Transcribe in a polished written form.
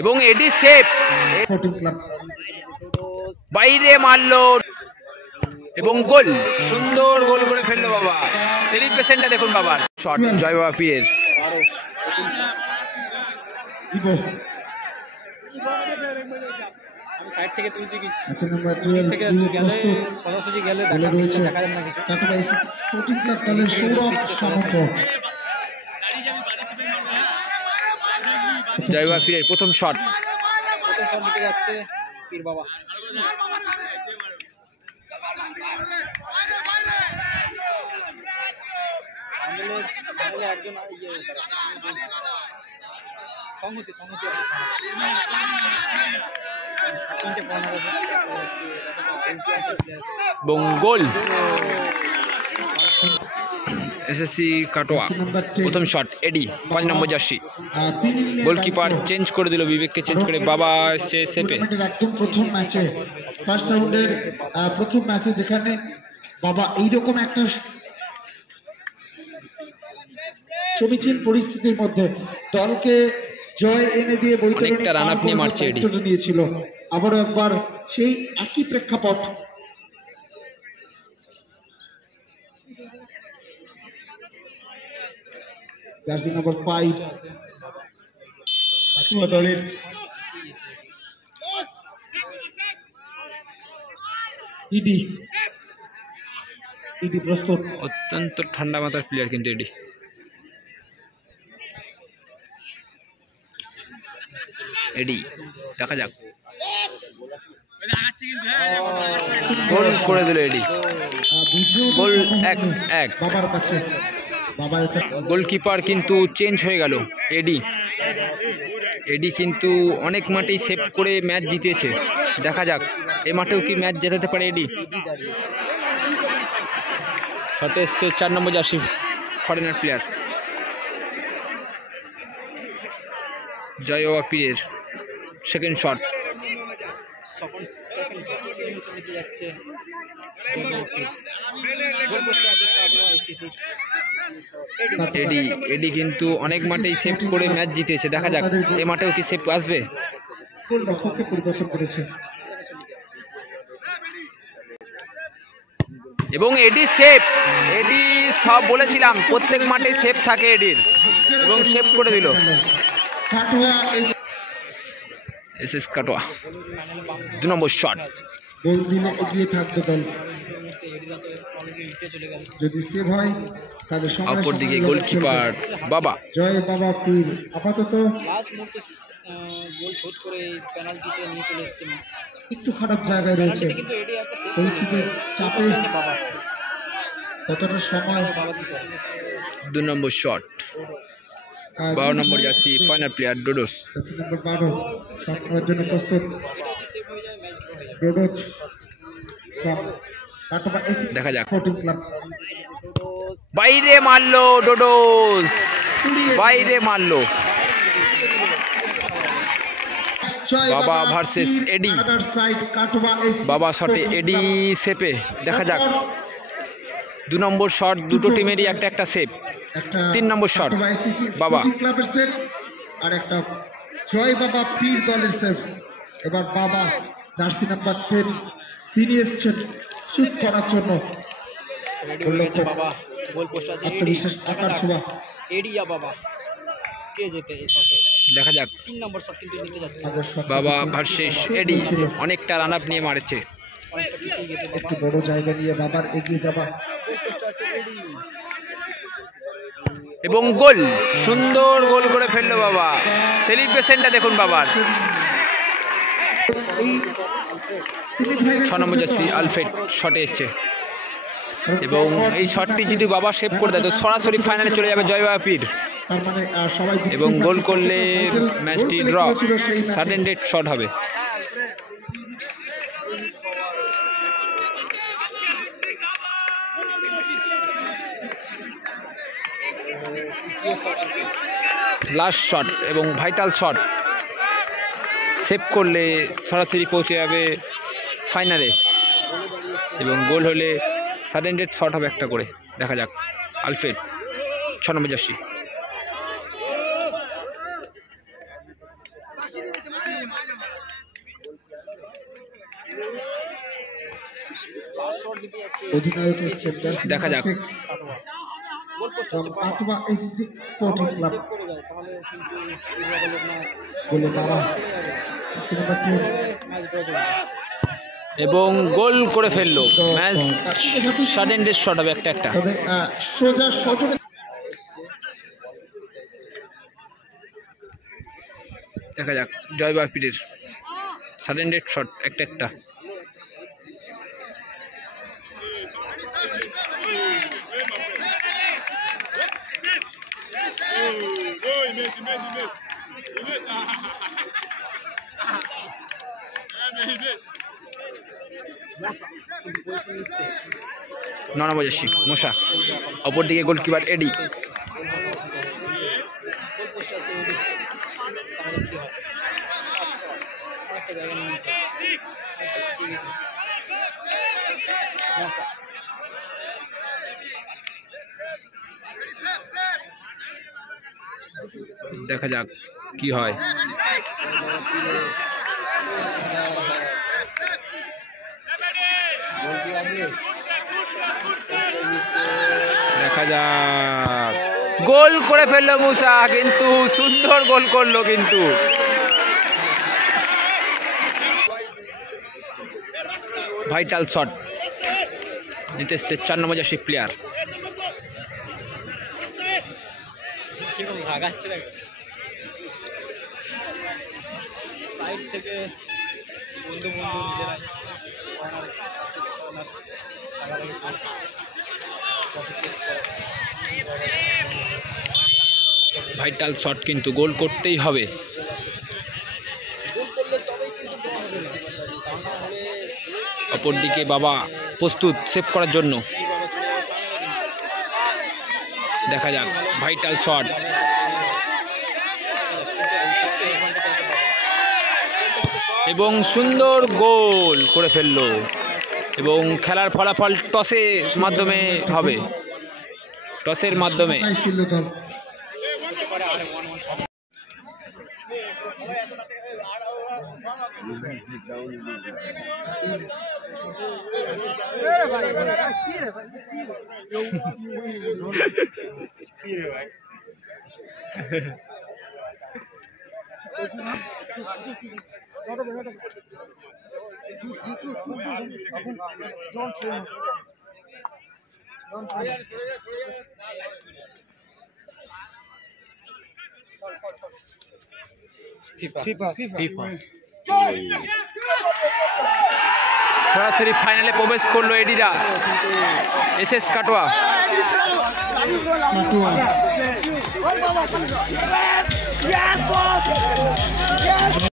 এবং এডি সেভ, বাইরে মারলো এবং গোল, সুন্দর গোল করে ফেললো বাবা। সেলিব্রেশনটা দেখুন বাবার। শট জয় বাবা পীরের। আমি সাইড থেকে তুলছি কি থেকে গেলে সরাসরি গেলে দেখা যাবে না কিছু। স্পোর্টিং ক্লাব দলের সৌরভ সামন্ত। জয় বাবা পীরের প্রথম শট নিতে যাচ্ছে পীর বাবা। একজন সংহতি এবং গোল এসএসসি কাটোয়া। প্রথম শট এডি 5 নম্বর জার্সি। গোলকিপার চেঞ্জ করে দিল, বিবেককে চেঞ্জ করে বাবা এসছে সেপে। একদম প্রথম ম্যাচে, ফার্স্ট রাউন্ডের প্রথম ম্যাচে যেখানে বাবা এইরকম একটা সমীচীন পরিস্থিতির মধ্যে দলকে জয় এনে দিয়ে অনেকটা রান আপ নিয়ে মারছে এডি। নিয়েছিল। আবারও একবার সেই একই প্রেক্ষাপট। জার্সি নম্বর 5 দলের ইডি প্রস্তুত। অত্যন্ত ঠান্ডা মাথার প্লেয়ার কিন্তু এডি। দেখা যাক, গোল করে দিল এডি। গোল 1-1। বাবার কাছে গোলকিপার কিন্তু চেঞ্জ হয়ে গেল। এডি কিন্তু অনেক মাঠেই সেভ করে ম্যাচ জিতেছে। দেখা যাক এই মাঠেও কি ম্যাচ জেতাতে পারে এডি। শটে এসছে 4 নম্বর জার্সি ফরেনার প্লেয়ার জয় বাবা পীরের। সেকেন্ড শট এডি কিন্তু অনেক মাঠেই সেভ করে ম্যাচ জিতেছে। দেখা যাক এ মাঠেও কি সেভ আসবে। এবং এডি সেভ, এডি সব বলেছিলাম প্রত্যেক মাঠে সেভ থাকে এডির, এবং সেভ করে দিল এসএস কাটোয়া। 2 নম্বর শট। গোল দিলে এগিয়ে থাকবে দল, যদি সেভ হয় তাহলে অপর দিকে গোলকিপার বাবা জয় বাবা পীর আপাতত লাস্ট মুহূর্তে গোল শোধ করে পেনাল্টিতে নিয়ে চলে এসেছে। একটু খারাপ জায়গায় রয়েছে, কিন্তু এডি একটা সেভ পরিস্থিতির চাপে বাবা কতটা সময়। বাবা কি করে। 2 নম্বর শট 12 নম্বর জার্সি ফাইনাল প্লেয়ার ডোডোস। নম্বর 12 শট করার জন্য প্রস্তুত ডোডোস। দেখা যাক, স্পোর্টিং ক্লাব বাইরে মারলো ডোডোস, বাইরে মারলো বাবা ভার্সেস এডি। বাবা শটে এডি সেপে। দেখা যাক 2 নম্বর শট, দুটো টিমেরই একটা সেভ। 3 নম্বর শট বাবা ক্লাবের সেভ আর একটা জয় বাবা পীর দলের সেভ। এবার বাবা জার্সি নাম্বার 10 তিনি এসেছেন শুট করার জন্য। বাবা গোল পোস্ট আছে, আত্মবিশ্বাস আকার ছোঁয়া এডি বাবা কে যেতে এই শটে। দেখা যাক 3 নম্বর শট কিন্তু নিতে যাচ্ছে বাবা ভার্সেস এডি। অনেকটা রান আপ নিয়ে মারছে, একটু বড় জায়গা নিয়ে বাবার এগিয়ে যাবা। এবং গোল, সুন্দর গোল করে ফেললো বাবা। সেলিব্রেশনটা দেখুন বাবার। 6 নম্বর জার্সি আলফ্রেড শটে এসছে, এবং এই শটটি যদি বাবা সেভ করে দেয় তো সরাসরি ফাইনালে চলে যাবে জয় বাবা পীর। এবং গোল করলে ম্যাচটি ড্র, সাডেন ডেথ শট হবে। লাস্ট শট এবং ভাইটাল শট, সেভ করলে সরাসরি পৌঁছে যাবে ফাইনালে, এবং গোল হলে সাডেন ডেথ শট হবে একটা করে। দেখা যাক আলফ্রেড 6 নম্বর জার্সি। অধিনায়ক এসেছেন দেখা যাক। কাটোয়া এসএসসি স্পোর্টিং ক্লাব করে যায় তাহলে কিন্তু বলে না বলে তারা ম্যাচ ড্র চলবে। এবং গোল করে ফেললো। ম্যাচ সাডেন ডেথ শট হবে একটা একটা। তবে সোজা সজোরে দেখা যাক জয় বাপিরের সাডেন ডেথ শট একটা একটা। ননাবজাসী মশা, অপরদিকে গোলকিপার এডি। দেখা যাক কি হয়। দেখা যাক গোল করে ফেললো মুসা, কিন্তু সুন্দর গোল করলো। কিন্তু ভাইটাল শট নিতে এসছে 4 নম্বর জার্সি প্লেয়ার। ভাগাচ্ছে না সাইড থেকে বন্ধু নিজেরাই ভাইটাল শট, কিন্তু গোল করতেই হবে। অপরদিকে বাবা প্রস্তুত সেভ করার জন্য। দেখা যাক ভাইটাল শট, এবং সুন্দর গোল করে ফেললো। এবং খেলার ফলাফল টসের মাধ্যমে হবে, টসের মাধ্যমে। সরাসরি ফাইনালে প্রবেশ করলো এডিরা, এসএস কাটোয়া।